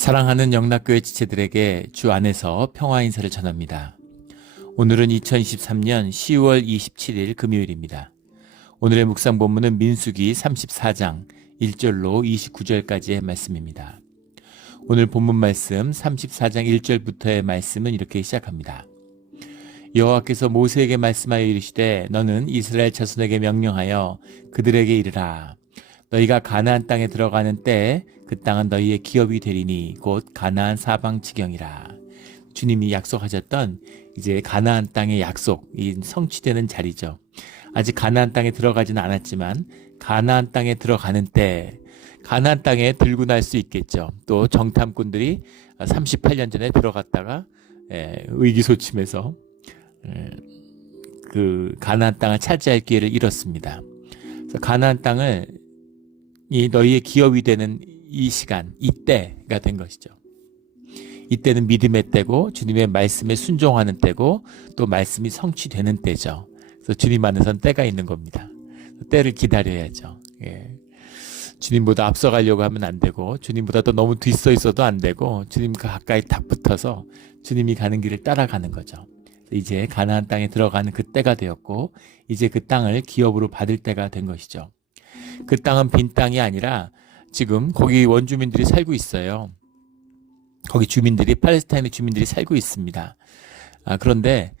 사랑하는 영락교회 지체들에게 주 안에서 평화 인사를 전합니다. 오늘은 2023년 10월 27일 금요일입니다. 오늘의 묵상 본문은 민수기 34장 1절로 29절까지의 말씀입니다. 오늘 본문 말씀 34장 1절부터의 말씀은 이렇게 시작합니다. 여호와께서 모세에게 말씀하여 이르시되 너는 이스라엘 자손에게 명령하여 그들에게 이르라. 너희가 가나안 땅에 들어가는 때에 그 땅은 너희의 기업이 되리니 곧 가나안 사방 지경이라. 주님이 약속하셨던 이제 가나안 땅의 약속이 성취되는 자리죠. 아직 가나안 땅에 들어가지는 않았지만 가나안 땅에 들어가는 때 가나안 땅에 들고 날 수 있겠죠. 또 정탐꾼들이 38년 전에 들어갔다가 의기소침해서 그 가나안 땅을 차지할 기회를 잃었습니다. 그래서 가나안 땅을 이 너희의 기업이 되는 이 시간, 이때가 된 것이죠. 이때는 믿음의 때고 주님의 말씀에 순종하는 때고 또 말씀이 성취되는 때죠. 그래서 주님 안에선 때가 있는 겁니다. 때를 기다려야죠. 예. 주님보다 앞서가려고 하면 안 되고 주님보다 또 너무 뒤서 있어도 안 되고 주님과 가까이 딱 붙어서 주님이 가는 길을 따라가는 거죠. 이제 가나안 땅에 들어가는 그 때가 되었고 이제 그 땅을 기업으로 받을 때가 된 것이죠. 그 땅은 빈 땅이 아니라 지금 거기 원주민들이 살고 있어요. 거기 주민들이 팔레스타인의 주민들이 살고 있습니다. 그런데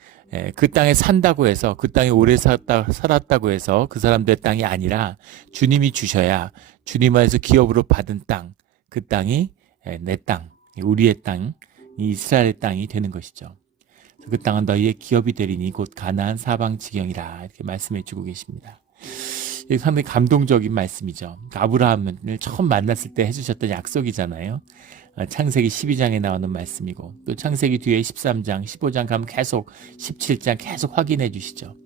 그 땅에 산다고 해서 그 땅에 오래 살았다고 해서 그 사람들의 땅이 아니라 주님이 주셔야 주님 안에서 기업으로 받은 땅, 그 땅이 내 땅, 우리의 땅, 이스라엘의 땅이 되는 것이죠. 그 땅은 너희의 기업이 되리니 곧 가나안 사방 지경이라 이렇게 말씀해 주고 계십니다. 상당히 감동적인 말씀이죠. 아브라함을 처음 만났을 때 해주셨던 약속이잖아요. 창세기 12장에 나오는 말씀이고 또 창세기 뒤에 13장, 15장 가면 계속 17장 계속 확인해 주시죠.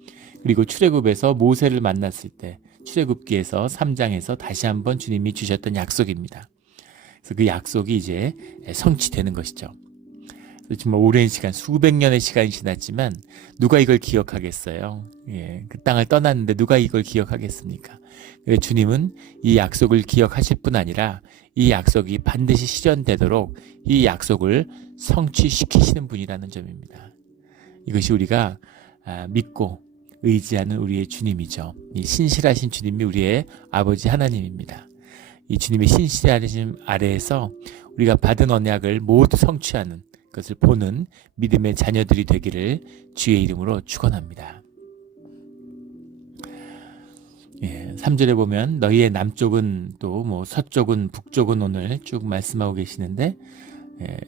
그리고 출애굽에서 모세를 만났을 때 출애굽기에서 3장에서 다시 한번 주님이 주셨던 약속입니다. 그래서 그 약속이 이제 성취되는 것이죠. 정말 오랜 시간, 수백 년의 시간이 지났지만 누가 이걸 기억하겠어요? 예, 그 땅을 떠났는데 누가 이걸 기억하겠습니까? 주님은 이 약속을 기억하실 뿐 아니라 이 약속이 반드시 실현되도록 이 약속을 성취시키시는 분이라는 점입니다. 이것이 우리가 믿고 의지하는 우리의 주님이죠. 이 신실하신 주님이 우리의 아버지 하나님입니다. 이 주님의 신실하심 아래에서 우리가 받은 언약을 모두 성취하는 것을 보는 믿음의 자녀들이 되기를 주의 이름으로 축원합니다. 3절에 보면 너희의 남쪽은 또 서쪽은 북쪽은 오늘 쭉 말씀하고 계시는데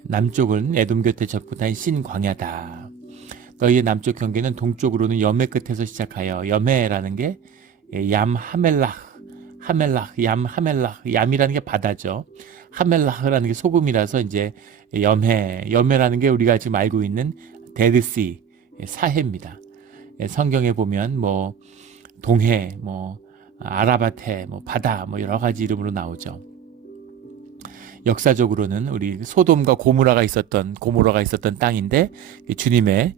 남쪽은 에돔 곁에 접붙한 신광야다. 너희의 남쪽 경계는 동쪽으로는 여매 끝에서 시작하여 여매라는 게 얌이라는 게 바다죠. 하멜라흐라는 게 소금이라서 이제 염해라는 게 우리가 지금 알고 있는 데드시, 사해입니다. 성경에 보면 동해, 아라바테, 바다, 여러 가지 이름으로 나오죠. 역사적으로는 우리 소돔과 고모라가 있었던 땅인데 주님의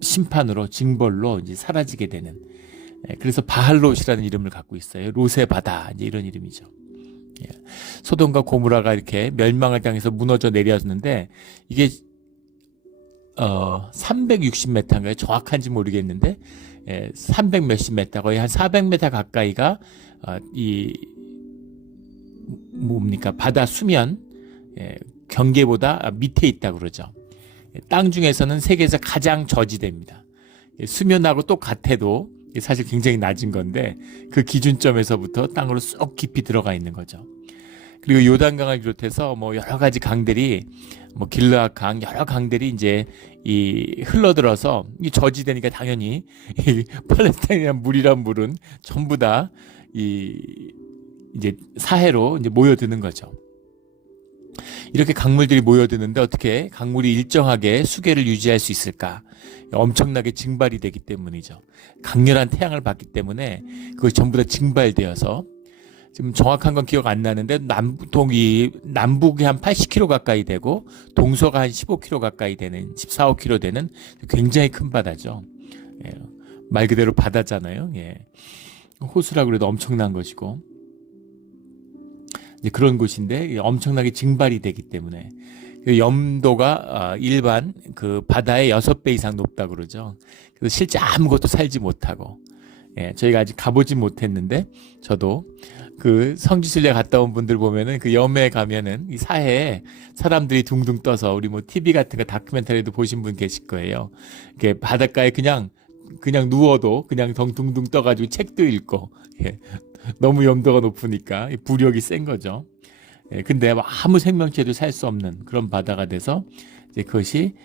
심판으로 징벌로 이제 사라지게 되는. 그래서 바할롯이라는 이름을 갖고 있어요. 롯의 바다, 이제 이런 이름이죠. 소돔과 고모라가 이렇게 멸망을 당해서 무너져 내려졌는데 이게 360m인가요? 정확한지 모르겠는데 300 몇십 메타, 거의 한 400m 가까이가 바다 수면 경계보다 밑에 있다고 그러죠. 땅 중에서는 세계에서 가장 저지대입니다. 수면하고 똑같아도 사실 굉장히 낮은 건데 그 기준점에서부터 땅으로 쏙 깊이 들어가 있는 거죠. 그리고 요단강을 비롯해서 여러 가지 강들이 길르앗 강 여러 강들이 이제 흘러들어서 저지대니까 당연히 팔레스타인이란 물은 전부 다 이제 사해로 이제 모여드는 거죠. 이렇게 강물들이 모여드는데 어떻게 강물이 일정하게 수계를 유지할 수 있을까? 엄청나게 증발이 되기 때문이죠. 강렬한 태양을 받기 때문에 그것이 전부 다 증발되어서 지금 정확한 건 기억 안 나는데 남북이 한 80km 가까이 되고 동서가 한 15km 가까이 되는 14, 15km 되는 굉장히 큰 바다죠. 말 그대로 바다잖아요. 호수라고 그래도 엄청난 것이고 이제 그런 곳인데 엄청나게 증발이 되기 때문에 그 염도가 일반 그 바다의 6배 이상 높다 그러죠. 그래서 실제 아무것도 살지 못하고, 예, 저희가 아직 가보진 못했는데 저도 그 성지순례 갔다 온 분들 보면은 그 염에 가면은 이 사해에 사람들이 둥둥 떠서, 우리 뭐 TV 같은 거 다큐멘터리도 보신 분 계실 거예요. 이렇게 바닷가에 그냥 누워도 그냥 둥둥 떠가지고 책도 읽고, 예, 너무 염도가 높으니까 부력이 센 거죠. 예, 근데 아무 생명체도 살 수 없는 그런 바다가 돼서 이제 그것이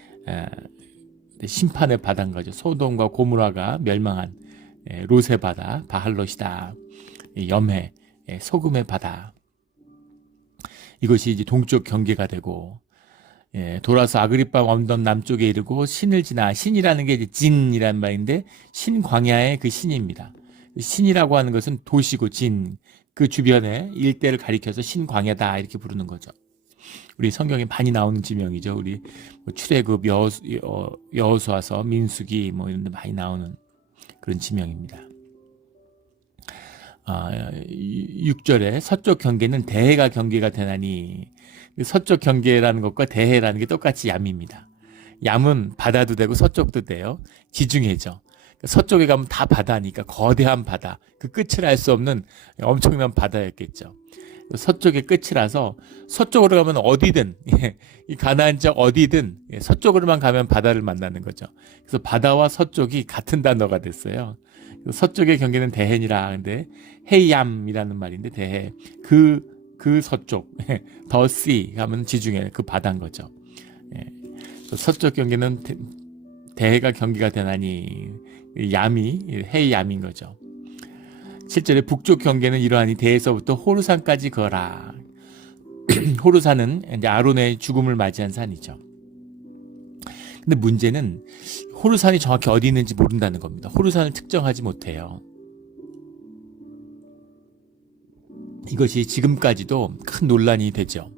심판의 바다인 거죠. 소돔과 고모라가 멸망한 롯의 바다, 바할롯이다. 염해, 소금의 바다. 이것이 이제 동쪽 경계가 되고, 돌아서 아그리파 언덕 남쪽에 이르고 신을 지나, 신이라는 게 이제 진이란 말인데 신광야의 그 신입니다. 신이라고 하는 것은 도시고 진, 그 주변에 일대를 가리켜서 신광야다 이렇게 부르는 거죠. 우리 성경에 많이 나오는 지명이죠. 우리 뭐 출애굽, 여호수아서, 민수기 뭐 이런 데 많이 나오는 그런 지명입니다. 6절에 서쪽 경계는 대해가 경계가 되나니, 서쪽 경계라는 것과 대해라는 게 똑같이 얌입니다. 얌은 바다도 되고 서쪽도 돼요. 지중해죠. 서쪽에 가면 다 바다니까 거대한 바다, 그 끝을 알 수 없는 엄청난 바다였겠죠. 서쪽의 끝이라서 서쪽으로 가면 어디든, 이 가나안 지역 어디든 서쪽으로만 가면 바다를 만나는 거죠. 그래서 바다와 서쪽이 같은 단어가 됐어요. 서쪽의 경계는 대해니라. 근데 헤이암이라는 말인데 대해, 그 서쪽, 더 씨 하면 지중해, 그 바다인 거죠. 서쪽 경계는 대해가 경계가 되나니, 얌이 헤이암인 거죠. 7절에 북쪽 경계는 이러하니 대에서부터 호르산까지 거라. 호르산은 이제 아론의 죽음을 맞이한 산이죠. 근데 문제는 호르산이 정확히 어디 있는지 모른다는 겁니다. 호르산을 특정하지 못해요. 이것이 지금까지도 큰 논란이 되죠.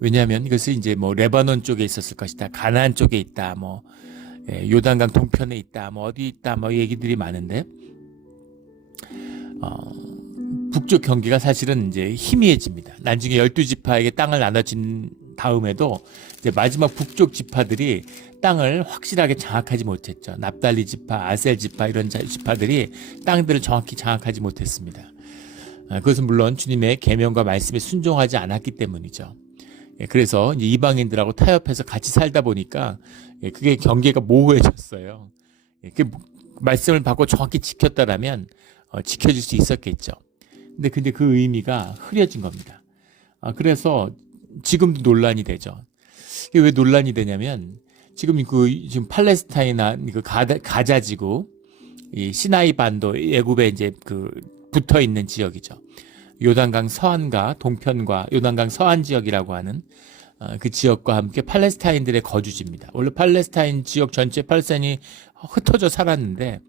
왜냐하면 이것이 이제 뭐 레바논 쪽에 있었을 것이다, 가나안 쪽에 있다, 뭐 요단강 동편에 있다, 뭐 어디 있다, 뭐 얘기들이 많은데, 북쪽 경계가 사실은 이제 희미해집니다. 나중에 12지파에게 땅을 나눠진 다음에도 이제 마지막 북쪽 지파들이 땅을 확실하게 장악하지 못했죠. 납달리 지파, 아셀 지파 이런 지파들이 땅들을 정확히 장악하지 못했습니다. 그것은 물론 주님의 계명과 말씀에 순종하지 않았기 때문이죠. 그래서 이제 이방인들하고 타협해서 같이 살다 보니까 그게 경계가 모호해졌어요. 그 말씀을 받고 정확히 지켰다라면 지켜질 수 있었겠죠. 근데 그 의미가 흐려진 겁니다. 그래서 지금도 논란이 되죠. 이게 왜 논란이 되냐면, 지금 팔레스타인이나 그 가자 지구, 이 시나이 반도, 애굽에 이제 그 붙어 있는 지역이죠. 요단강 서안과 동편과 요단강 서안 지역이라고 하는 그 지역과 함께 팔레스타인들의 거주지입니다. 원래 팔레스타인 지역 전체 팔레스타인이 흩어져 살았는데,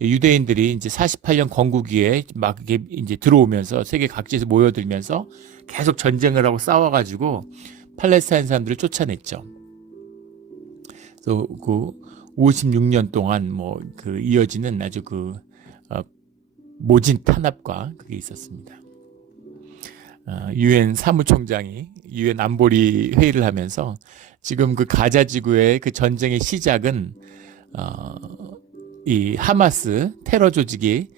유대인들이 이제 48년 건국기에 막 이제 들어오면서 세계 각지에서 모여들면서 계속 전쟁을 하고 싸워가지고 팔레스타인 사람들을 쫓아냈죠. 그래서 그 56년 동안 뭐 그 이어지는 아주 그 모진 탄압과 그게 있었습니다. 유엔 사무총장이 유엔 안보리 회의를 하면서 지금 그 가자 지구의 그 전쟁의 시작은 이 하마스 테러 조직이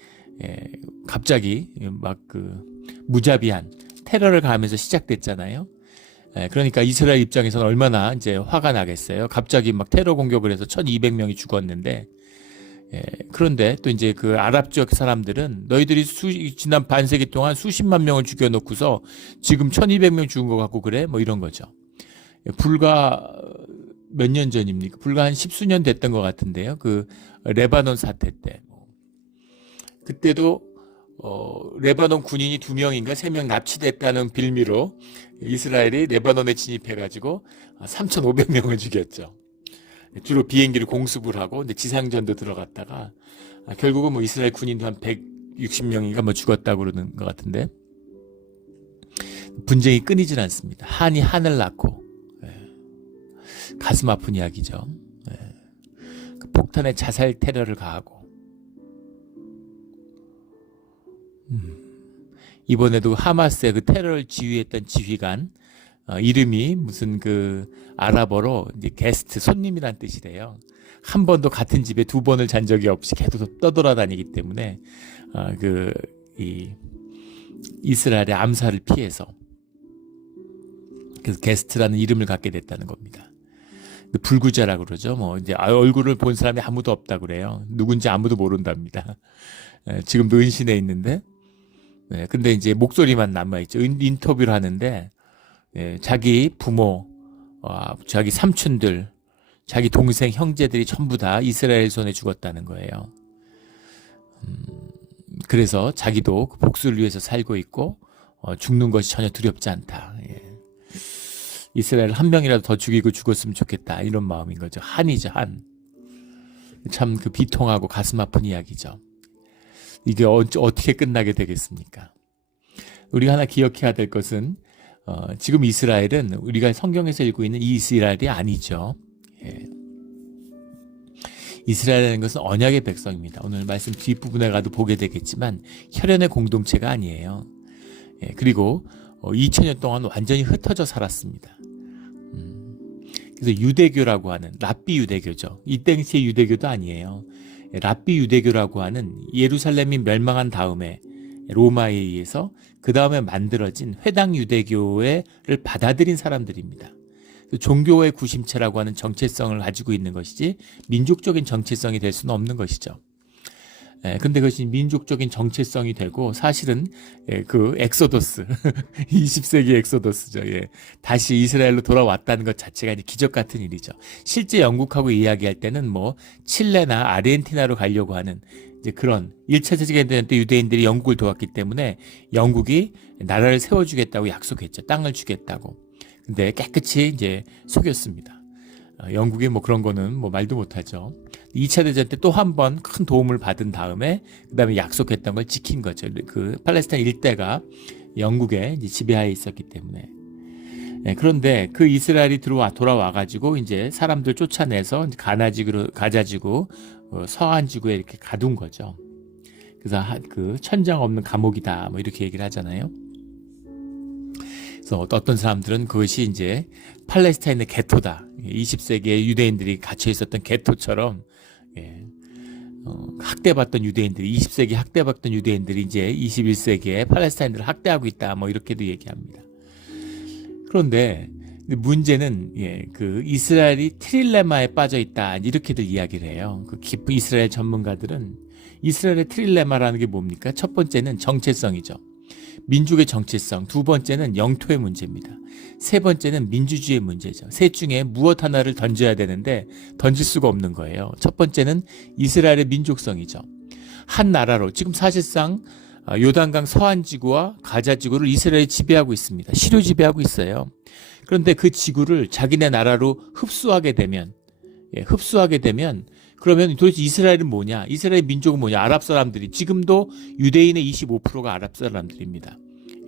갑자기 막 그 무자비한 테러를 가하면서 시작됐잖아요. 그러니까 이스라엘 입장에서는 얼마나 이제 화가 나겠어요. 갑자기 막 테러 공격을 해서 1200명이 죽었는데, 그런데 또 이제 그 아랍 지역 사람들은 너희들이 지난 반세기 동안 수십만 명을 죽여놓고서 지금 1200명 죽은 것 같고 그래? 뭐 이런 거죠. 불과 몇 년 전입니까? 불과 한 10수년 됐던 것 같은데요. 그 레바논 사태 때. 그때도 레바논 군인이 2명인가 3명 납치됐다는 빌미로 이스라엘이 레바논에 진입해가지고 3,500명을 죽였죠. 주로 비행기를 공습을 하고 지상전도 들어갔다가 결국은 뭐 이스라엘 군인도 한 160명인가 뭐 죽었다고 그러는 것 같은데, 분쟁이 끊이질 않습니다. 한이 한을 낳고, 가슴 아픈 이야기죠. 그 폭탄의 자살 테러를 가하고, 이번에도 하마스의 그 테러를 지휘했던 지휘관, 이름이 무슨 그 아랍어로 이제 게스트, 손님이란 뜻이래요. 한 번도 같은 집에 두 번을 잔 적이 없이 계속 떠돌아다니기 때문에 이 이스라엘의 암살을 피해서 그래서 게스트라는 이름을 갖게 됐다는 겁니다. 불구자라고 그러죠. 뭐 이제 얼굴을 본 사람이 아무도 없다 그래요. 누군지 아무도 모른답니다. 지금도 은신해 있는데, 근데 이제 목소리만 남아 있죠. 인터뷰를 하는데 자기 부모, 자기 삼촌들, 자기 동생, 형제들이 전부 다 이스라엘 손에 죽었다는 거예요. 그래서 자기도 그 복수를 위해서 살고 있고 죽는 것이 전혀 두렵지 않다. 이스라엘 한 명이라도 더 죽이고 죽었으면 좋겠다. 이런 마음인 거죠. 한이죠, 한. 참 그 비통하고 가슴 아픈 이야기죠. 이게 어떻게 끝나게 되겠습니까? 우리가 하나 기억해야 될 것은 지금 이스라엘은 우리가 성경에서 읽고 있는 이 이스라엘이 아니죠. 이스라엘이라는 것은 언약의 백성입니다. 오늘 말씀 뒷부분에 가도 보게 되겠지만 혈연의 공동체가 아니에요. 그리고 2000년 동안 완전히 흩어져 살았습니다. 그래서 유대교라고 하는 랍비 유대교죠. 이 당시의 유대교도 아니에요. 랍비 유대교라고 하는 예루살렘이 멸망한 다음에 로마에 의해서 그 다음에 만들어진 회당 유대교를 받아들인 사람들입니다. 종교의 구심체라고 하는 정체성을 가지고 있는 것이지 민족적인 정체성이 될 수는 없는 것이죠. 근데 그것이 민족적인 정체성이 되고 사실은 그 엑소더스 20세기 엑소더스죠. 다시 이스라엘로 돌아왔다는 것 자체가 이제 기적 같은 일이죠. 실제 영국하고 이야기할 때는 뭐 칠레나 아르헨티나로 가려고 하는 이제 그런 1차 세계대전 때 유대인들이 영국을 도왔기 때문에 영국이 나라를 세워주겠다고 약속했죠. 땅을 주겠다고. 근데 깨끗이 이제 속였습니다. 영국이 뭐 그런 거는 뭐 말도 못하죠. 2차 대전 때 또 한 번 큰 도움을 받은 다음에 그다음에 약속했던 걸 지킨 거죠. 그 팔레스타인 일대가 영국의 이제 지배하에 있었기 때문에. 그런데 그 이스라엘이 돌아와 가지고 이제 사람들 쫓아내서 가자지구 서한 지구에 이렇게 가둔 거죠. 그래서 그 천장 없는 감옥이다 뭐 이렇게 얘기를 하잖아요. 그래서 어떤 사람들은 그것이 이제 팔레스타인의 게토다. 20세기에 유대인들이 갇혀 있었던 게토처럼 학대받던 유대인들이 20세기 학대받던 유대인들이 이제 21세기에 팔레스타인들을 학대하고 있다. 뭐 이렇게도 얘기합니다. 그런데 문제는 그 이스라엘이 트릴레마에 빠져 있다. 이렇게들 이야기를 해요. 그 깊은 이스라엘 전문가들은 이스라엘의 트릴레마라는 게 뭡니까? 첫 번째는 정체성이죠. 민족의 정체성, 두 번째는 영토의 문제입니다. 세 번째는 민주주의의 문제죠. 셋 중에 무엇 하나를 던져야 되는데 던질 수가 없는 거예요. 첫 번째는 이스라엘의 민족성이죠. 한 나라로 지금 사실상 요단강 서한 지구와 가자 지구를 이스라엘이 지배하고 있습니다. 시료 지배하고 있어요. 그런데 그 지구를 자기네 나라로 흡수하게 되면 그러면 도대체 이스라엘은 뭐냐? 이스라엘 민족은 뭐냐? 아랍 사람들이 지금도 유대인의 25%가 아랍 사람들입니다.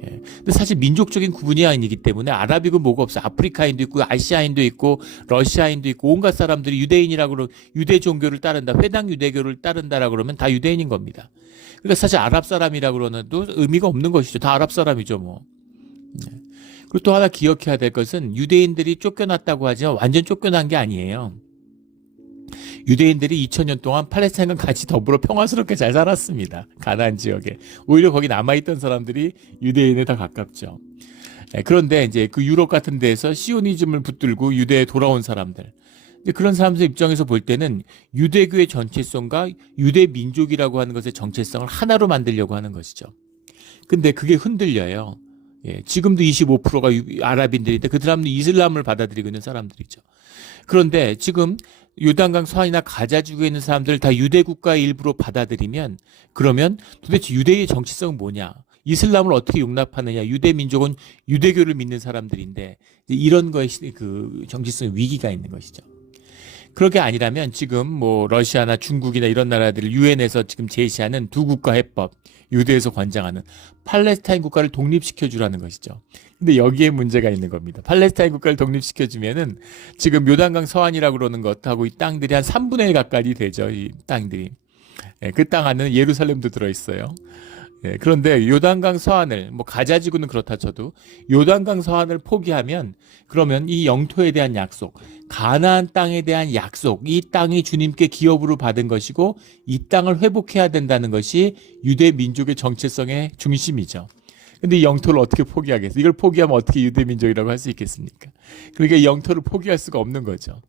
근데 사실 민족적인 구분이 아니기 때문에 아랍이고 뭐가 없어. 아프리카인도 있고 아시아인도 있고 러시아인도 있고 온갖 사람들이 유대인이라고 유대 종교를 따른다. 회당 유대교를 따른다라고 그러면 다 유대인인 겁니다. 그러니까 사실 아랍 사람이라고 그러는도 의미가 없는 것이죠. 다 아랍 사람이죠, 뭐. 그리고 또 하나 기억해야 될 것은 유대인들이 쫓겨났다고 하지만 완전 쫓겨난 게 아니에요. 유대인들이 2000년 동안 팔레스타인과 같이 더불어 평화스럽게 잘 살았습니다. 가나안 지역에. 오히려 거기 남아있던 사람들이 유대인에 더 가깝죠. 그런데 이제 그 유럽 같은 데에서 시오니즘을 붙들고 유대에 돌아온 사람들. 그런 사람들 입장에서 볼 때는 유대교의 정체성과 유대 민족이라고 하는 것의 정체성을 하나로 만들려고 하는 것이죠. 근데 그게 흔들려요. 지금도 25%가 아랍인들인데 그 사람들은 이슬람을 받아들이고 있는 사람들이죠. 그런데 지금 요단강 서한이나 가자 지구에 있는 사람들을 다 유대 국가의 일부로 받아들이면 그러면 도대체 유대의 정체성은 뭐냐? 이슬람을 어떻게 용납하느냐? 유대 민족은 유대교를 믿는 사람들인데 이런 거에 그 정체성 위기가 있는 것이죠. 그렇게 아니라면 지금 뭐 러시아나 중국이나 이런 나라들을 유엔에서 지금 제시하는 두 국가 해법, 유대에서 권장하는 팔레스타인 국가를 독립시켜주라는 것이죠. 근데 여기에 문제가 있는 겁니다. 팔레스타인 국가를 독립시켜주면은 지금 요단강 서한이라고 그러는 것하고 이 땅들이 한 3분의 1 가까이 되죠. 이 땅들이. 그 땅 안에는 예루살렘도 들어있어요. 예, 그런데 요단강 서안을 뭐 가자지구는 그렇다 쳐도 요단강 서안을 포기하면 그러면 이 영토에 대한 약속, 가나안 땅에 대한 약속, 이 땅이 주님께 기업으로 받은 것이고 이 땅을 회복해야 된다는 것이 유대 민족의 정체성의 중심이죠. 근데 이 영토를 어떻게 포기하겠어요? 이걸 포기하면 어떻게 유대 민족이라고 할 수 있겠습니까? 그러니까 이 영토를 포기할 수가 없는 거죠.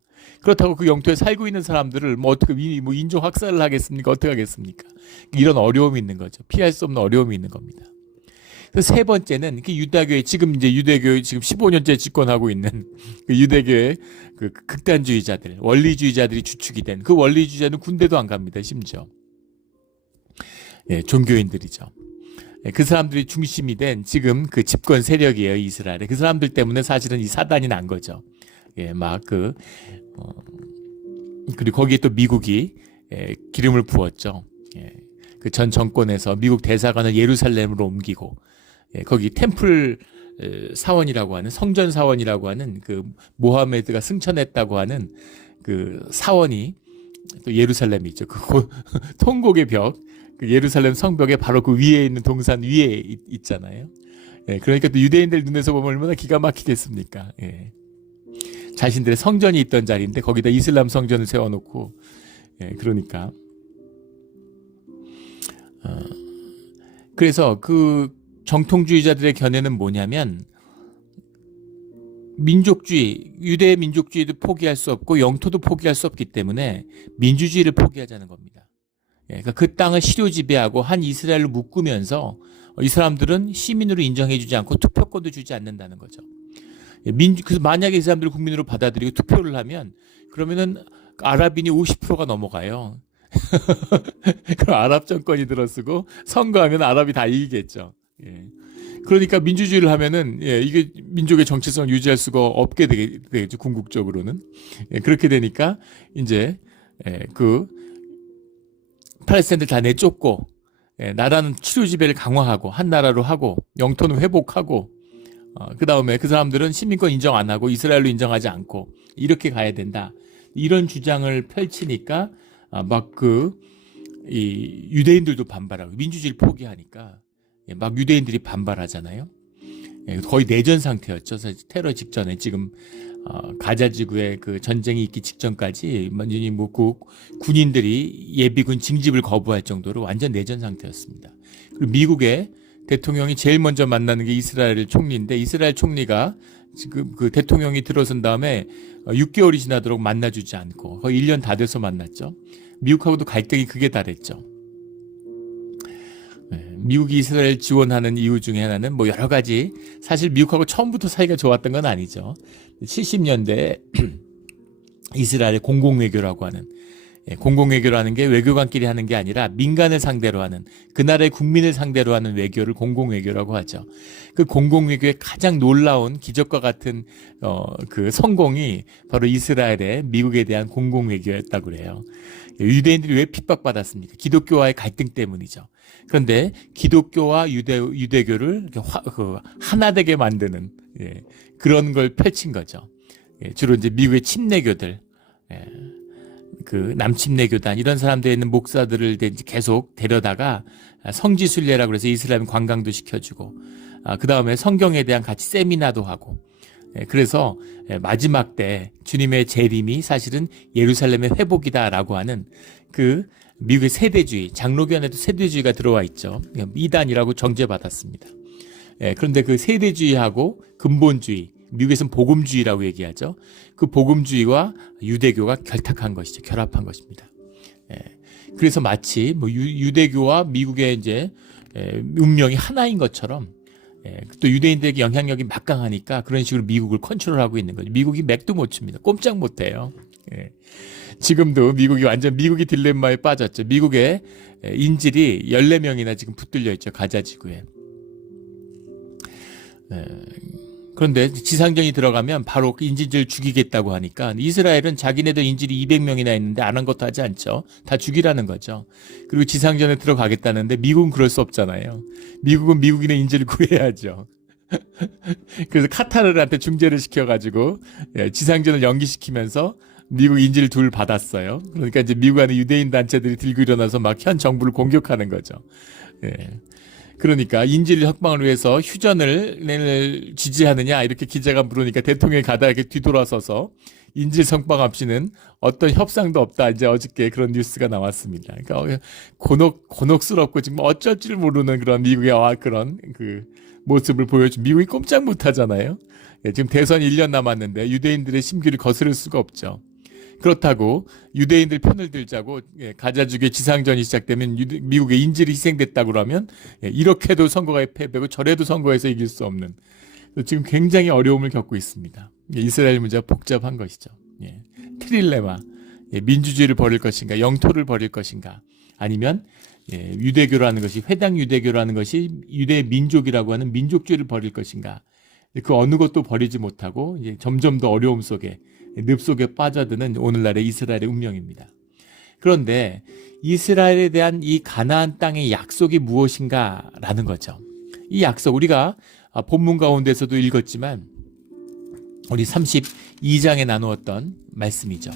그렇다고 그 영토에 살고 있는 사람들을 뭐 어떻게 뭐 인종 학살을 하겠습니까? 어떻게 하겠습니까? 이런 어려움이 있는 거죠. 피할 수 없는 어려움이 있는 겁니다. 그래서 세 번째는 그 유다교회 지금 이제 유대교회 지금 15년째 집권하고 있는 그 유대교회 그 극단주의자들, 원리주의자들이 주축이 된 그 원리주의자는 군대도 안 갑니다. 심지어 예, 종교인들이죠. 예, 그 사람들이 중심이 된 지금 그 집권 세력이에요. 이스라엘에. 그 사람들 때문에 사실은 이 사단이 난 거죠. 예, 그리고 거기에 또 미국이 기름을 부었죠. 예, 그 전 정권에서 미국 대사관을 예루살렘으로 옮기고 거기 템플 사원이라고 하는 성전 사원이라고 하는 그 모하메드가 승천했다고 하는 그 사원이 또 예루살렘에 있죠. 그 통곡의 벽, 그 예루살렘 성벽에 바로 그 위에 있는 동산 위에 있잖아요. 예, 그러니까 또 유대인들 눈에서 보면 얼마나 기가 막히겠습니까? 예. 자신들의 성전이 있던 자리인데 거기다 이슬람 성전을 세워놓고 그러니까 그래서 그 정통주의자들의 견해는 뭐냐면 민족주의, 유대 민족주의도 포기할 수 없고 영토도 포기할 수 없기 때문에 민주주의를 포기하자는 겁니다. 그러니까 그 땅을 실효 지배하고 한 이스라엘로 묶으면서 이 사람들은 시민으로 인정해주지 않고 투표권도 주지 않는다는 거죠. 그래서 만약에 이 사람들을 국민으로 받아들이고 투표를 하면 그러면은 아랍인이 50%가 넘어가요. 그럼 아랍 정권이 들어서고 선거하면 아랍이 다 이기겠죠. 예. 그러니까 민주주의를 하면은 이게 민족의 정체성을 유지할 수가 없게 되겠죠. 궁극적으로는. 그렇게 되니까 이제 그 팔레스타인들 다 내쫓고 나라는 치료 지배를 강화하고 한 나라로 하고 영토는 회복하고 그 다음에 그 사람들은 시민권 인정 안 하고 이스라엘로 인정하지 않고 이렇게 가야 된다. 이런 주장을 펼치니까 이 유대인들도 반발하고 민주주의를 포기하니까 막 유대인들이 반발하잖아요. 거의 내전 상태였죠. 사실 테러 직전에 지금 가자지구에 그 전쟁이 있기 직전까지 완전히 그 군인들이 예비군 징집을 거부할 정도로 완전 내전 상태였습니다. 그리고 미국의 대통령이 제일 먼저 만나는 게 이스라엘 총리인데 이스라엘 총리가 지금 그 대통령이 들어선 다음에 6개월이 지나도록 만나주지 않고 거의 1년 다 돼서 만났죠. 미국하고도 갈등이 극에 달했죠. 미국이 이스라엘 지원하는 이유 중에 하나는 뭐 여러 가지 사실 미국하고 처음부터 사이가 좋았던 건 아니죠. 70년대에 이스라엘의 공공외교라고 하는 공공외교라는 게 외교관끼리 하는 게 아니라 민간을 상대로 하는 그 나라의 국민을 상대로 하는 외교를 공공외교라고 하죠. 그 공공외교의 가장 놀라운 기적과 같은 그 성공이 바로 이스라엘의 미국에 대한 공공외교였다고 그래요. 유대인들이 왜 핍박받았습니까? 기독교와의 갈등 때문이죠. 그런데 기독교와 유대교를 하나 되게 만드는 그런 걸 펼친 거죠. 주로 이제 미국의 침례교들, 그 남침례교단 이런 사람들에 있는 목사들을 계속 데려다가 성지순례라고 해서 이슬람 관광도 시켜주고 그 다음에 성경에 대한 같이 세미나도 하고 그래서 마지막 때 주님의 재림이 사실은 예루살렘의 회복이다라고 하는 그 미국의 세대주의, 장로교 안에도 세대주의가 들어와 있죠. 이단이라고 정죄받았습니다. 그런데 그 세대주의하고 근본주의, 미국에서는 복음주의라고 얘기하죠. 그 복음주의와 유대교가 결탁한 것이죠. 결합한 것입니다. 그래서 마치 뭐 유대교와 미국의 이제 운명이 하나인 것처럼 또 유대인들에게 영향력이 막강하니까 그런 식으로 미국을 컨트롤하고 있는 거죠. 미국이 맥도 못 칩니다. 꼼짝 못 해요. 지금도 미국이 완전 미국이 딜레마에 빠졌죠. 미국의 인질이 14명이나 지금 붙들려 있죠. 가자지구에. 그런데 지상전이 들어가면 바로 그 인질들 죽이겠다고 하니까 이스라엘은 자기네들 인질이 200명이나 있는데 안 한 것도 하지 않죠. 다 죽이라는 거죠. 그리고 지상전에 들어가겠다는데 미국은 그럴 수 없잖아요. 미국은 미국인의 인질을 구해야죠. 그래서 카타르한테 중재를 시켜가지고 지상전을 연기시키면서 미국 인질 둘 받았어요. 그러니까 이제 미국 안에 유대인 단체들이 들고 일어나서 막 현 정부를 공격하는 거죠. 그러니까 인질 석방을 위해서 휴전을 지지하느냐 이렇게 기자가 물으니까 대통령이 가다 이렇게 뒤돌아서서 인질 석방 없이는 어떤 협상도 없다. 이제 어저께 그런 뉴스가 나왔습니다. 그러니까 곤혹스럽고 지금 어쩔 줄 모르는 그런 미국의 그런 그 모습을 보여준 미국이 꼼짝 못하잖아요. 지금 대선 1년 남았는데 유대인들의 심기를 거스를 수가 없죠. 그렇다고 유대인들 편을 들자고 가자주의 지상전이 시작되면 미국의 인질이 희생됐다고 그러면 이렇게도 선거가 패배고 저래도 선거에서 이길 수 없는 지금 굉장히 어려움을 겪고 있습니다. 이스라엘 문제가 복잡한 것이죠. 트릴레마, 민주주의를 버릴 것인가, 영토를 버릴 것인가, 아니면 유대교라는 것이 회당 유대교라는 것이 유대 민족이라고 하는 민족주의를 버릴 것인가. 그 어느 것도 버리지 못하고 이제 점점 더 어려움 속에 늪 속에 빠져드는 오늘날의 이스라엘의 운명입니다. 그런데 이스라엘에 대한 이 가나안 땅의 약속이 무엇인가라는 거죠. 이 약속 우리가 본문 가운데서도 읽었지만 우리 32장에 나누었던 말씀이죠.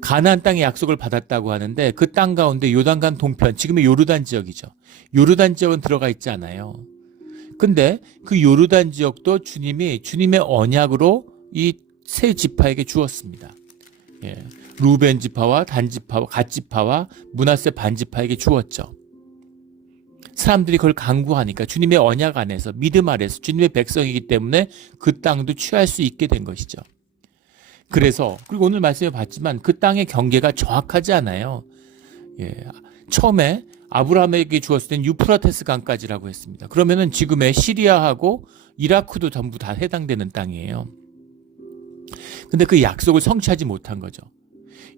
가나안 땅의 약속을 받았다고 하는데 그 땅 가운데 요단강 동편, 지금의 요르단 지역이죠. 요르단 지역은 들어가 있지 않아요. 근데 그 요르단 지역도 주님의 언약으로 이 세 지파에게 주었습니다. 루벤 지파와 단 지파와 갓 지파와 므낫세 반 지파에게 주었죠. 사람들이 그걸 강구하니까 주님의 언약 안에서 믿음 아래서 주님의 백성이기 때문에 그 땅도 취할 수 있게 된 것이죠. 그래서 그리고 오늘 말씀해 봤지만 그 땅의 경계가 정확하지 않아요. 처음에 아브라함에게 주었을 땐 유프라테스 강까지라고 했습니다. 그러면은 지금의 시리아하고 이라크도 전부 다 해당되는 땅이에요. 근데 그 약속을 성취하지 못한 거죠.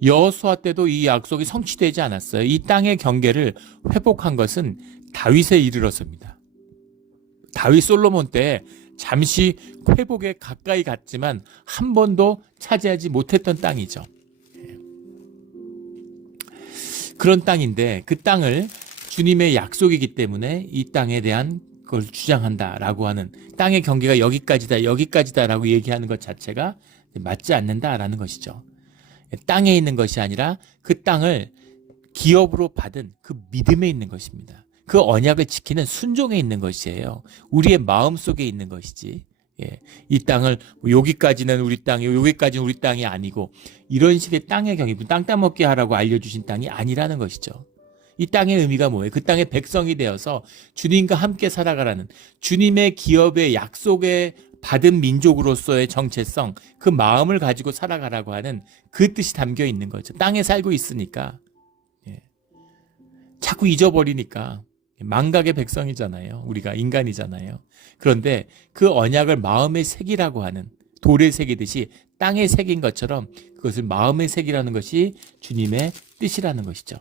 여호수아 때도 이 약속이 성취되지 않았어요. 이 땅의 경계를 회복한 것은 다윗에 이르러서입니다. 다윗 솔로몬 때 잠시 회복에 가까이 갔지만 한 번도 차지하지 못했던 땅이죠. 그런 땅인데 그 땅을 주님의 약속이기 때문에 이 땅에 대한 걸 주장한다라고 하는 땅의 경계가 여기까지다라고 얘기하는 것 자체가 맞지 않는다라는 것이죠. 땅에 있는 것이 아니라 그 땅을 기업으로 받은 그 믿음에 있는 것입니다. 그 언약을 지키는 순종에 있는 것이에요. 우리의 마음 속에 있는 것이지. 이 땅을 여기까지는 우리 땅이고 여기까지는 우리 땅이 아니고 이런 식의 땅의 경계, 땅 따먹게 하라고 알려주신 땅이 아니라는 것이죠. 이 땅의 의미가 뭐예요? 그 땅의 백성이 되어서 주님과 함께 살아가라는 주님의 기업의 약속에 받은 민족으로서의 정체성, 그 마음을 가지고 살아가라고 하는 그 뜻이 담겨 있는 거죠. 땅에 살고 있으니까 자꾸 잊어버리니까 망각의 백성이잖아요. 우리가 인간이잖아요. 그런데 그 언약을 마음에 새기라고 하는 돌에 새기듯이 땅에 새긴 것처럼 그것을 마음에 새기라는 것이 주님의 뜻이라는 것이죠.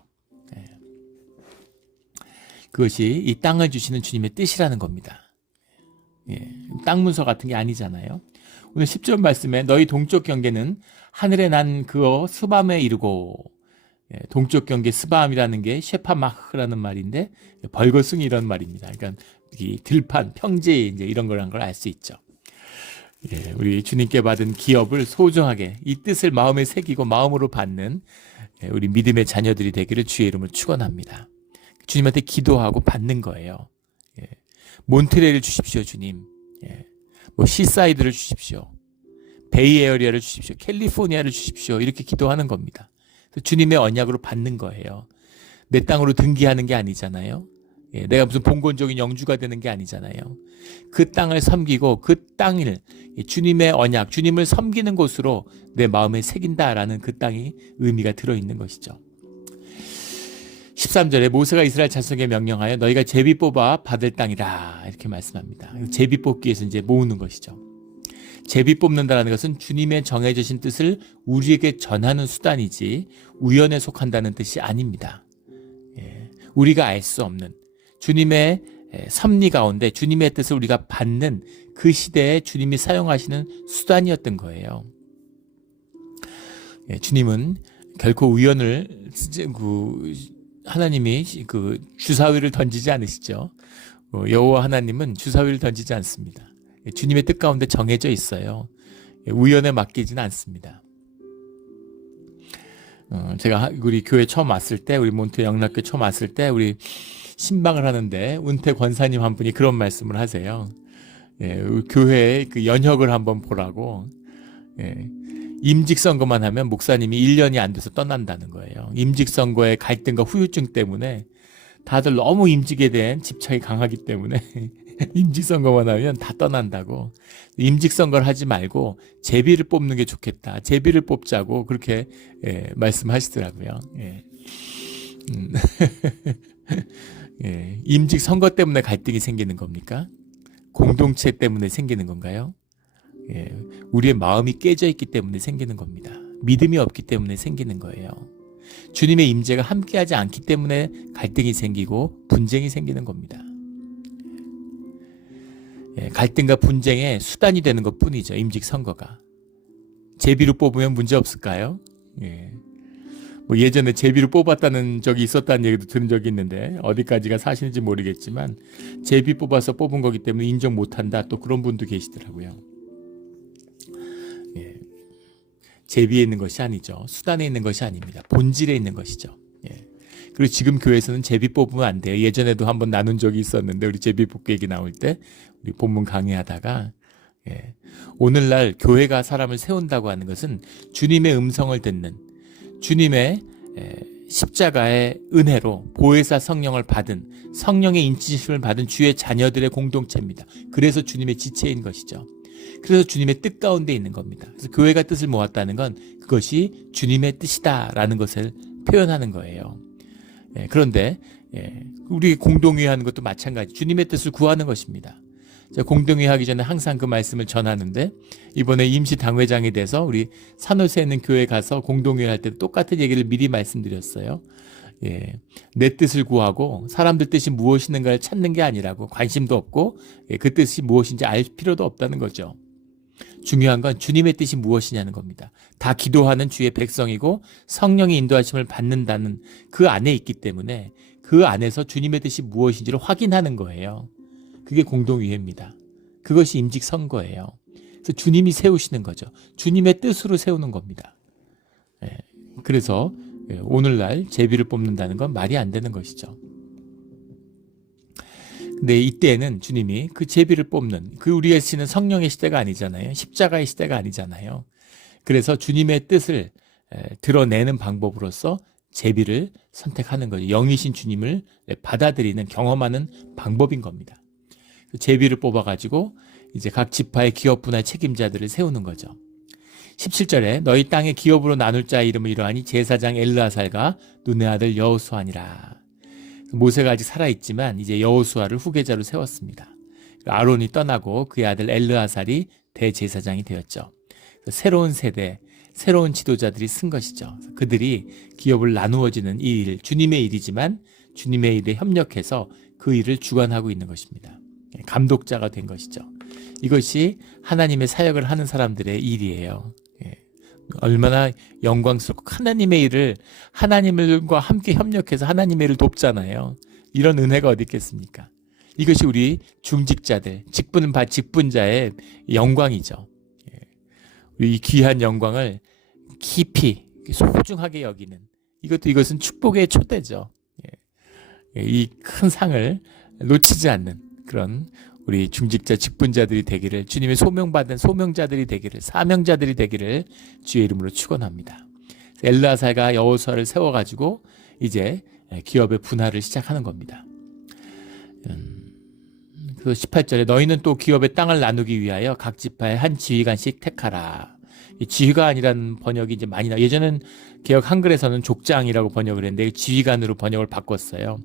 그것이 이 땅을 주시는 주님의 뜻이라는 겁니다. 땅 문서 같은 게 아니잖아요. 오늘 10절 말씀에 너희 동쪽 경계는 하늘에 난 그어 스밤에 이르고, 동쪽 경계 스밤이라는 게 셰파마흐라는 말인데 벌거숭이 이런 말입니다. 그러니까 이 들판, 평지 이제 이런 거란 걸 알 수 있죠. 우리 주님께 받은 기업을 소중하게 이 뜻을 마음에 새기고 마음으로 받는 우리 믿음의 자녀들이 되기를 주의 이름으로 축원합니다. 주님한테 기도하고 받는 거예요. 몬트레를 주십시오, 주님. 뭐 시사이드를 주십시오. 베이에어리아를 주십시오. 캘리포니아를 주십시오. 이렇게 기도하는 겁니다. 주님의 언약으로 받는 거예요. 내 땅으로 등기하는 게 아니잖아요. 내가 무슨 봉건적인 영주가 되는 게 아니잖아요. 그 땅을 섬기고 그 땅을 주님의 언약, 주님을 섬기는 곳으로 내 마음에 새긴다라는 그 땅이 의미가 들어있는 것이죠. 13절에 모세가 이스라엘 자손에게 명령하여 너희가 제비 뽑아 받을 땅이라 이렇게 말씀합니다. 제비 뽑기 위해서 이제 모으는 것이죠. 제비 뽑는다는 것은 주님의 정해주신 뜻을 우리에게 전하는 수단이지 우연에 속한다는 뜻이 아닙니다. 우리가 알 수 없는 주님의 섭리 가운데 주님의 뜻을 우리가 받는 그 시대에 주님이 사용하시는 수단이었던 거예요. 주님은 결코 우연을 하나님이 그 주사위를 던지지 않으시죠. 여호와 하나님은 주사위를 던지지 않습니다. 주님의 뜻 가운데 정해져 있어요. 우연에 맡기지는 않습니다. 제가 우리 교회 처음 왔을 때, 우리 몬트 영락교 처음 왔을 때, 우리 신방을 하는데 은퇴 권사님 한 분이 그런 말씀을 하세요. 예, 교회의 그 연혁을 한번 보라고. 예, 임직선거만 하면 목사님이 1년이 안 돼서 떠난다는 거예요. 임직선거의 갈등과 후유증 때문에 다들 너무 임직에 대한 집착이 강하기 때문에 임직선거만 하면 다 떠난다고. 임직선거를 하지 말고 제비를 뽑는 게 좋겠다. 제비를 뽑자고 그렇게 말씀하시더라고요. 예. 예. 임직선거 때문에 갈등이 생기는 겁니까? 공동체 때문에 생기는 건가요? 예. 우리의 마음이 깨져 있기 때문에 생기는 겁니다. 믿음이 없기 때문에 생기는 거예요. 주님의 임재가 함께하지 않기 때문에 갈등이 생기고 분쟁이 생기는 겁니다. 예, 갈등과 분쟁의 수단이 되는 것 뿐이죠. 임직 선거가. 제비로 뽑으면 문제 없을까요? 예. 뭐 예전에 제비로 뽑았다는 적이 있었다는 얘기도 들은 적이 있는데 어디까지가 사실인지 모르겠지만 제비 뽑아서 뽑은 거기 때문에 인정 못한다. 또 그런 분도 계시더라고요. 예. 제비에 있는 것이 아니죠. 수단에 있는 것이 아닙니다. 본질에 있는 것이죠. 예. 그리고 지금 교회에서는 제비 뽑으면 안 돼요. 예전에도 한번 나눈 적이 있었는데 우리 제비 뽑기 얘기 나올 때 우리 본문 강의하다가 예. 오늘날 교회가 사람을 세운다고 하는 것은 주님의 음성을 듣는 주님의 십자가의 은혜로 보혜사 성령을 받은 성령의 인치심을 받은 주의 자녀들의 공동체입니다. 그래서 주님의 지체인 것이죠. 그래서 주님의 뜻 가운데 있는 겁니다. 그래서 교회가 뜻을 모았다는 건 그것이 주님의 뜻이다라는 것을 표현하는 거예요. 그런데 우리 공동회 하는 것도 마찬가지 주님의 뜻을 구하는 것입니다. 공동회 하기 전에 항상 그 말씀을 전하는데 이번에 임시 당회장이 돼서 우리 산호세에 있는 교회 가서 공동회 할 때 똑같은 얘기를 미리 말씀드렸어요. 예, 내 뜻을 구하고 사람들 뜻이 무엇인가를 찾는 게 아니라고 관심도 없고 그 뜻이 무엇인지 알 필요도 없다는 거죠. 중요한 건 주님의 뜻이 무엇이냐는 겁니다. 다 기도하는 주의 백성이고 성령의 인도하심을 받는다는 그 안에 있기 때문에 그 안에서 주님의 뜻이 무엇인지를 확인하는 거예요. 그게 공동의회입니다. 그것이 임직 선거예요. 그래서 주님이 세우시는 거죠. 주님의 뜻으로 세우는 겁니다. 그래서 오늘날 제비를 뽑는다는 건 말이 안 되는 것이죠. 근데 이때는 주님이 그 제비를 뽑는 그 우리의 시는 성령의 시대가 아니잖아요. 십자가의 시대가 아니잖아요. 그래서 주님의 뜻을 드러내는 방법으로서 제비를 선택하는 거죠. 영이신 주님을 받아들이는 경험하는 방법인 겁니다. 제비를 뽑아가지고 이제 각 지파의 기업 분할 책임자들을 세우는 거죠. 17절에 너희 땅의 기업으로 나눌 자의 이름을 이러하니 제사장 엘르아살과 눈의 아들 여호수아니라. 모세가 아직 살아있지만 이제 여호수아를 후계자로 세웠습니다. 아론이 떠나고 그의 아들 엘르아살이 대제사장이 되었죠. 새로운 세대, 새로운 지도자들이 쓴 것이죠. 그들이 기업을 나누어지는 이 일, 주님의 일이지만 주님의 일에 협력해서 그 일을 주관하고 있는 것입니다. 감독자가 된 것이죠. 이것이 하나님의 사역을 하는 사람들의 일이에요. 얼마나 영광스럽고 하나님의 일을 하나님과 함께 협력해서 하나님의 일을 돕잖아요. 이런 은혜가 어디 있겠습니까? 이것이 우리 중직자들, 직분자의 영광이죠. 이 귀한 영광을 깊이 소중하게 여기는 이것은 축복의 초대죠. 이 큰 상을 놓치지 않는 그런 우리 중직자 직분자들이 되기를 주님의 소명받은 소명자들이 되기를 사명자들이 되기를 주의 이름으로 축원합니다. 엘르아살과 여호수아를 세워가지고 이제 기업의 분할을 시작하는 겁니다. 그래서 18절에 너희는 또 기업의 땅을 나누기 위하여 각 지파에 한 지휘관씩 택하라. 이 지휘관이라는 번역이 이제 많이 예전엔 개역 한글에서는 족장이라고 번역을 했는데 지휘관으로 번역을 바꿨어요.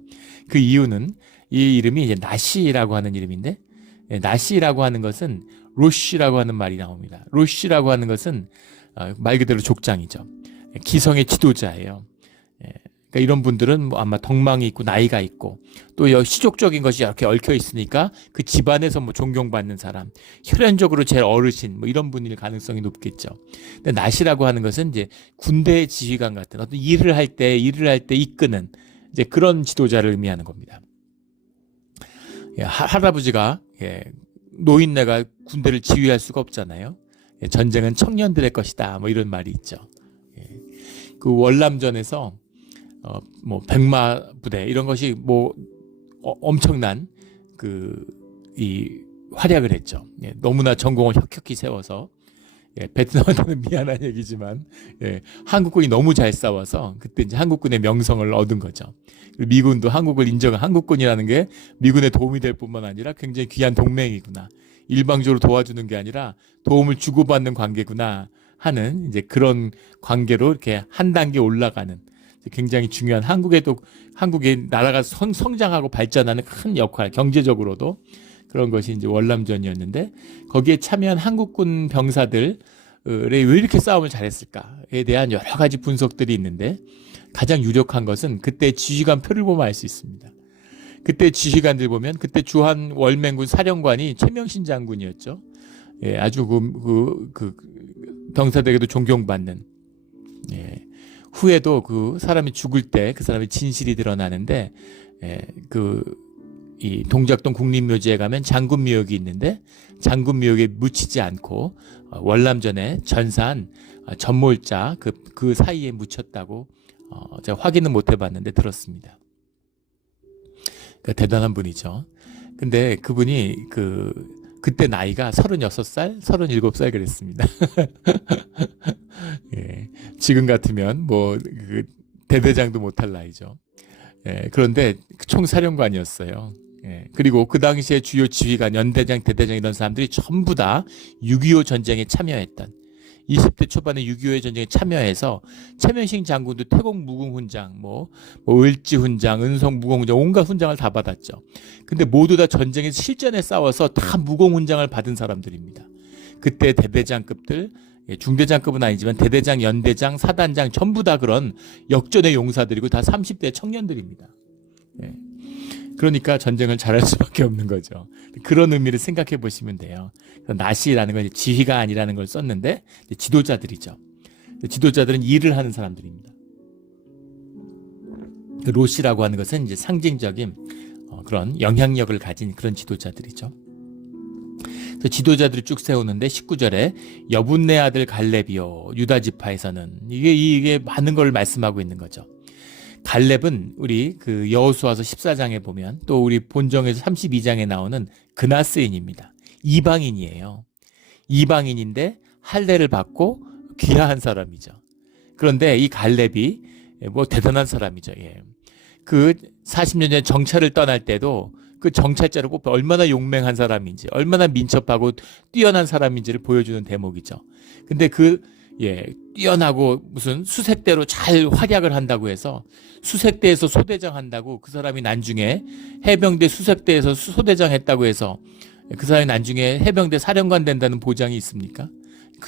그 이유는 이 이름이 이제 나시라고 하는 이름인데 나시라고 하는 것은 로시라고 하는 말이 나옵니다. 로시라고 하는 것은 말 그대로 족장이죠. 기성의 지도자예요. 그러니까 이런 분들은 뭐 아마 덕망이 있고 나이가 있고 또 시족적인 것이 이렇게 얽혀 있으니까 그 집안에서 뭐 존경받는 사람, 혈연적으로 제일 어르신 뭐 이런 분일 가능성이 높겠죠. 근데 나시라고 하는 것은 이제 군대의 지휘관 같은 어떤 일을 할 때 이끄는 이제 그런 지도자를 의미하는 겁니다. 할아버지가 노인네가 군대를 지휘할 수가 없잖아요. 전쟁은 청년들의 것이다. 뭐 이런 말이 있죠. 그 월남전에서 뭐 백마 부대 이런 것이 뭐 엄청난 이 활약을 했죠. 예, 너무나 전공을 혁혁히 세워서 예, 베트남한테는 미안한 얘기지만 예, 한국군이 너무 잘 싸워서 그때 이제 한국군의 명성을 얻은 거죠. 그리고 미군도 한국을 인정한 한국군이라는 게 미군에 도움이 될 뿐만 아니라 굉장히 귀한 동맹이구나. 일방적으로 도와주는 게 아니라 도움을 주고받는 관계구나 하는 이제 그런 관계로 이렇게 한 단계 올라가는 굉장히 중요한 한국의 나라가 성장하고 발전하는 큰 역할, 경제적으로도 그런 것이 이제 월남전이었는데 거기에 참여한 한국군 병사들이 왜 이렇게 싸움을 잘했을까에 대한 여러 가지 분석들이 있는데 가장 유력한 것은 그때 지휘관 표를 보면 알 수 있습니다. 그때 지휘관들 보면 그때 주한 월맹군 사령관이 최명신 장군이었죠. 예, 아주 그 병사들에게도 존경받는. 예, 후에도 그 사람이 죽을 때 그 사람의 진실이 드러나는데 이 동작동 국립묘지에 가면 장군묘역이 있는데 장군묘역에 묻히지 않고 월남전에 전사한 전몰자 그 사이에 묻혔다고 제가 확인은 못 해봤는데 들었습니다. 그러니까 대단한 분이죠. 근데 그분이 그때 나이가 36살, 37살 그랬습니다. 예, 지금 같으면 뭐 대대장도 못할 나이죠. 예, 그런데 총사령관이었어요. 예, 그리고 그 당시에 주요 지휘관, 연대장, 대대장 이런 사람들이 전부 다 6.25 전쟁에 참여했던 20대 초반에 6.25 전쟁에 참여해서 최명신 장군도 태공 무궁훈장, 을지 훈장, 은성 무공훈장 온갖 훈장을 다 받았죠. 근데 모두 다 전쟁에서 실전에 싸워서 다 무공훈장을 받은 사람들입니다. 그때 대대장급들, 중대장급은 아니지만 대대장, 연대장, 사단장 전부 다 그런 역전의 용사들이고 다 30대 청년들입니다. 예. 그러니까 전쟁을 잘할 수밖에 없는 거죠. 그런 의미를 생각해 보시면 돼요. 나시라는 건 지휘가 아니라는 걸 썼는데 지도자들이죠. 지도자들은 일을 하는 사람들입니다. 로시라고 하는 것은 이제 상징적인 그런 영향력을 가진 그런 지도자들이죠. 그래서 지도자들을 쭉 세우는데 19절에 여분네 아들 갈렙이요 유다 지파에서는 이게 많은 걸 말씀하고 있는 거죠. 갈렙은 우리 여호수아서 14장에 보면 또 우리 본정에서 32장에 나오는 그나스인입니다. 이방인이에요. 이방인인데 할례를 받고 귀화한 사람이죠. 그런데 이 갈렙이 대단한 사람이죠. 예. 40년 전에 정찰을 떠날 때도 그 정찰자를 뽑혀 얼마나 용맹한 사람인지, 얼마나 민첩하고 뛰어난 사람인지를 보여주는 대목이죠. 근데 뛰어나고 무슨 수색대로 잘 활약을 한다고 해서 수색대에서 소대장 한다고 그 사람이 나중에 해병대 수색대에서 소대장 했다고 해서 그 사람이 나중에 해병대 사령관 된다는 보장이 있습니까?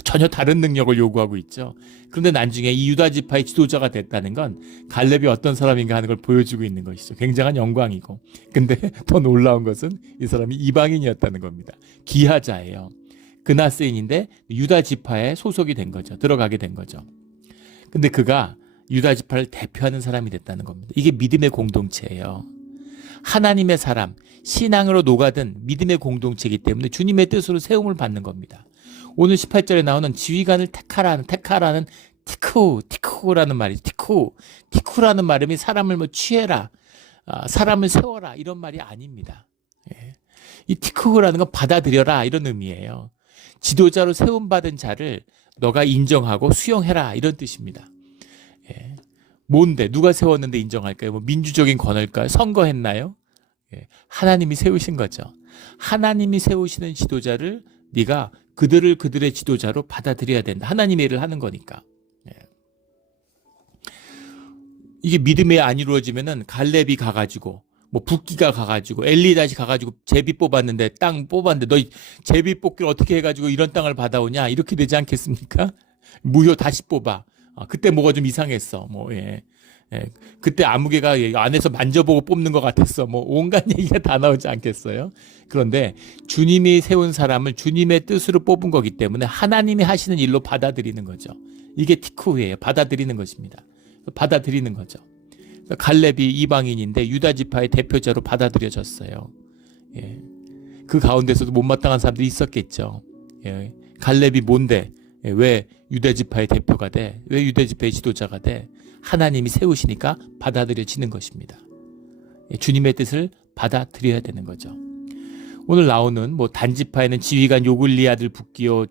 전혀 다른 능력을 요구하고 있죠. 그런데 나중에 이 유다 지파의 지도자가 됐다는 건 갈렙이 어떤 사람인가 하는 걸 보여주고 있는 것이죠. 굉장한 영광이고. 근데 더 놀라운 것은 이 사람이 이방인이었다는 겁니다. 기하자예요. 그나스인인데 유다 지파에 소속이 된 거죠. 들어가게 된 거죠. 근데 그가 유다 지파를 대표하는 사람이 됐다는 겁니다. 이게 믿음의 공동체예요. 하나님의 사람, 신앙으로 녹아든 믿음의 공동체이기 때문에 주님의 뜻으로 세움을 받는 겁니다. 오늘 18절에 나오는 지휘관을 택하라는 티쿠라는 말이 티쿠라는 말음이 사람을 취해라, 사람을 세워라 이런 말이 아닙니다. 예. 이 티쿠라는 건 받아들여라 이런 의미예요. 지도자로 세움받은 자를 너가 인정하고 수용해라 이런 뜻입니다. 예. 뭔데 누가 세웠는데 인정할까요? 민주적인 권할까요? 선거했나요? 예. 하나님이 세우신 거죠. 하나님이 세우시는 지도자를 네가 그들의 지도자로 받아들여야 된다. 하나님의 일을 하는 거니까. 예. 이게 믿음이 안 이루어지면은 갈렙이 가가지고 붓기가 가가지고 엘리다시 가가지고 제비 뽑았는데 땅 뽑았는데 너 제비 뽑기를 어떻게 해가지고 이런 땅을 받아오냐 이렇게 되지 않겠습니까? 무효 다시 뽑아. 그때 뭐가 좀 이상했어. 예. 그때 아무개가 안에서 만져보고 뽑는 것 같았어. 온갖 얘기가 다 나오지 않겠어요? 그런데 주님이 세운 사람을 주님의 뜻으로 뽑은 거기 때문에 하나님이 하시는 일로 받아들이는 거죠. 이게 티쿠예요. 받아들이는 것입니다. 받아들이는 거죠. 갈렙이 이방인인데 유다 지파의 대표자로 받아들여졌어요. 예. 그 가운데서도 못마땅한 사람들이 있었겠죠. 예. 갈렙이 뭔데? 예. 왜 유다 지파의 대표가 돼? 왜 유다 지파의 지도자가 돼? 하나님이 세우시니까 받아들여지는 것입니다. 예. 주님의 뜻을 받아들여야 되는 거죠. 오늘 나오는 단지파에는 지휘관 요글리 아들 붓기요,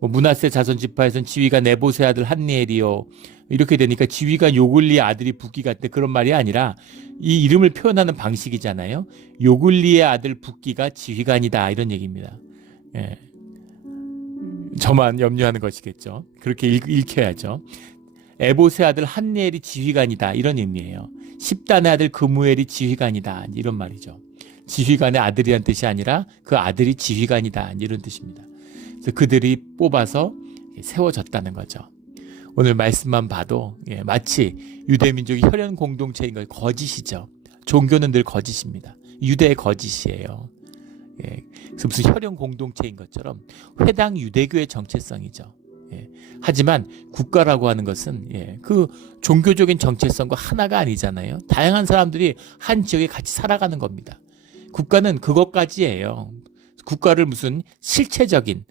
므낫세 자손 지파에서는 지휘관 네보세 아들 한니엘이요. 이렇게 되니까 지휘관 요글리의 아들이 붓기 같대, 그런 말이 아니라 이 이름을 표현하는 방식이잖아요. 요글리의 아들 붓기가 지휘관이다, 이런 얘기입니다. 예. 저만 염려하는 것이겠죠. 그렇게 읽혀야죠. 에보세 아들 한니엘이 지휘관이다, 이런 의미예요. 십단의 아들 그무엘이 지휘관이다, 이런 말이죠. 지휘관의 아들이란 뜻이 아니라 그 아들이 지휘관이다, 이런 뜻입니다. 그래서 그들이 뽑아서 세워졌다는 거죠. 오늘 말씀만 봐도 마치 유대민족이 혈연 공동체인 걸, 거짓이죠. 종교는 늘 거짓입니다. 유대의 거짓이에요. 그래서 무슨 혈연 공동체인 것처럼 회당 유대교의 정체성이죠. 하지만 국가라고 하는 것은 그 종교적인 정체성과 하나가 아니잖아요. 다양한 사람들이 한 지역에 같이 살아가는 겁니다. 국가는 그것까지예요. 국가를 무슨 실체적인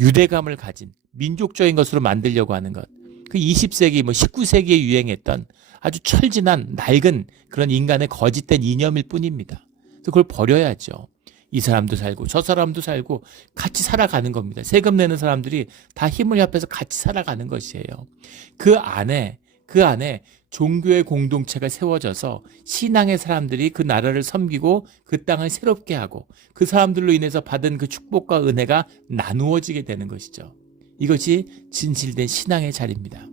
유대감을 가진 민족적인 것으로 만들려고 하는 것. 그 20세기 19세기에 유행했던 아주 철진한 낡은 그런 인간의 거짓된 이념일 뿐입니다. 그래서 그걸 버려야죠. 이 사람도 살고 저 사람도 살고 같이 살아가는 겁니다. 세금 내는 사람들이 다 힘을 합해서 같이 살아가는 것이에요. 그 안에 종교의 공동체가 세워져서 신앙의 사람들이 그 나라를 섬기고 그 땅을 새롭게 하고 그 사람들로 인해서 받은 그 축복과 은혜가 나누어지게 되는 것이죠. 이것이 진실된 신앙의 자리입니다.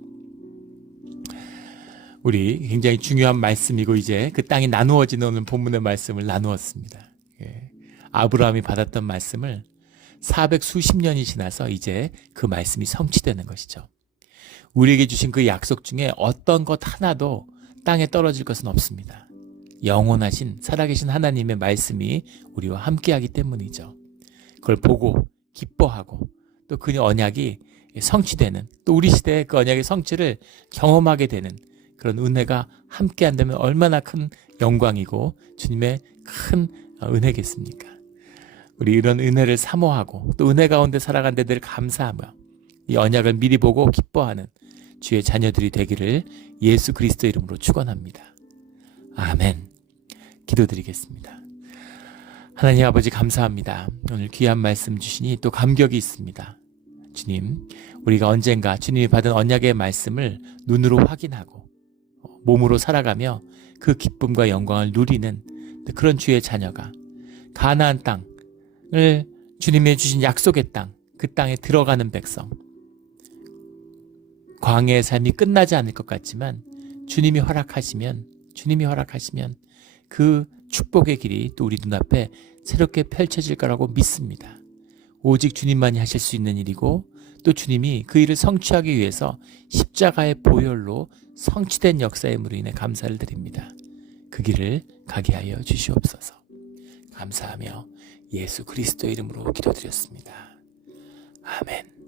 우리 굉장히 중요한 말씀이고 이제 그 땅이 나누어지는 오늘 본문의 말씀을 나누었습니다. 아브라함이 받았던 말씀을 400수십 년이 지나서 이제 그 말씀이 성취되는 것이죠. 우리에게 주신 그 약속 중에 어떤 것 하나도 땅에 떨어질 것은 없습니다. 영원하신 살아계신 하나님의 말씀이 우리와 함께하기 때문이죠. 그걸 보고 기뻐하고 또 그 언약이 성취되는, 또 우리 시대의 그 언약의 성취를 경험하게 되는 그런 은혜가 함께한다면 얼마나 큰 영광이고 주님의 큰 은혜겠습니까? 우리 이런 은혜를 사모하고 또 은혜 가운데 살아간 데들 감사하며 이 언약을 미리 보고 기뻐하는 주의 자녀들이 되기를 예수 그리스도 이름으로 축원합니다. 아멘. 기도드리겠습니다. 하나님 아버지 감사합니다. 오늘 귀한 말씀 주시니 또 감격이 있습니다. 주님, 우리가 언젠가 주님이 받은 언약의 말씀을 눈으로 확인하고 몸으로 살아가며 그 기쁨과 영광을 누리는 그런 주의 자녀가 가나안 땅을 주님이 주신 약속의 땅, 그 땅에 들어가는 백성, 광야의 삶이 끝나지 않을 것 같지만 주님이 허락하시면 그 축복의 길이 또 우리 눈앞에 새롭게 펼쳐질 거라고 믿습니다. 오직 주님만이 하실 수 있는 일이고 또 주님이 그 일을 성취하기 위해서 십자가의 보혈로 성취된 역사임으로 인해 감사를 드립니다. 그 길을 가게 하여 주시옵소서. 감사하며 예수 그리스도 이름으로 기도드렸습니다. 아멘.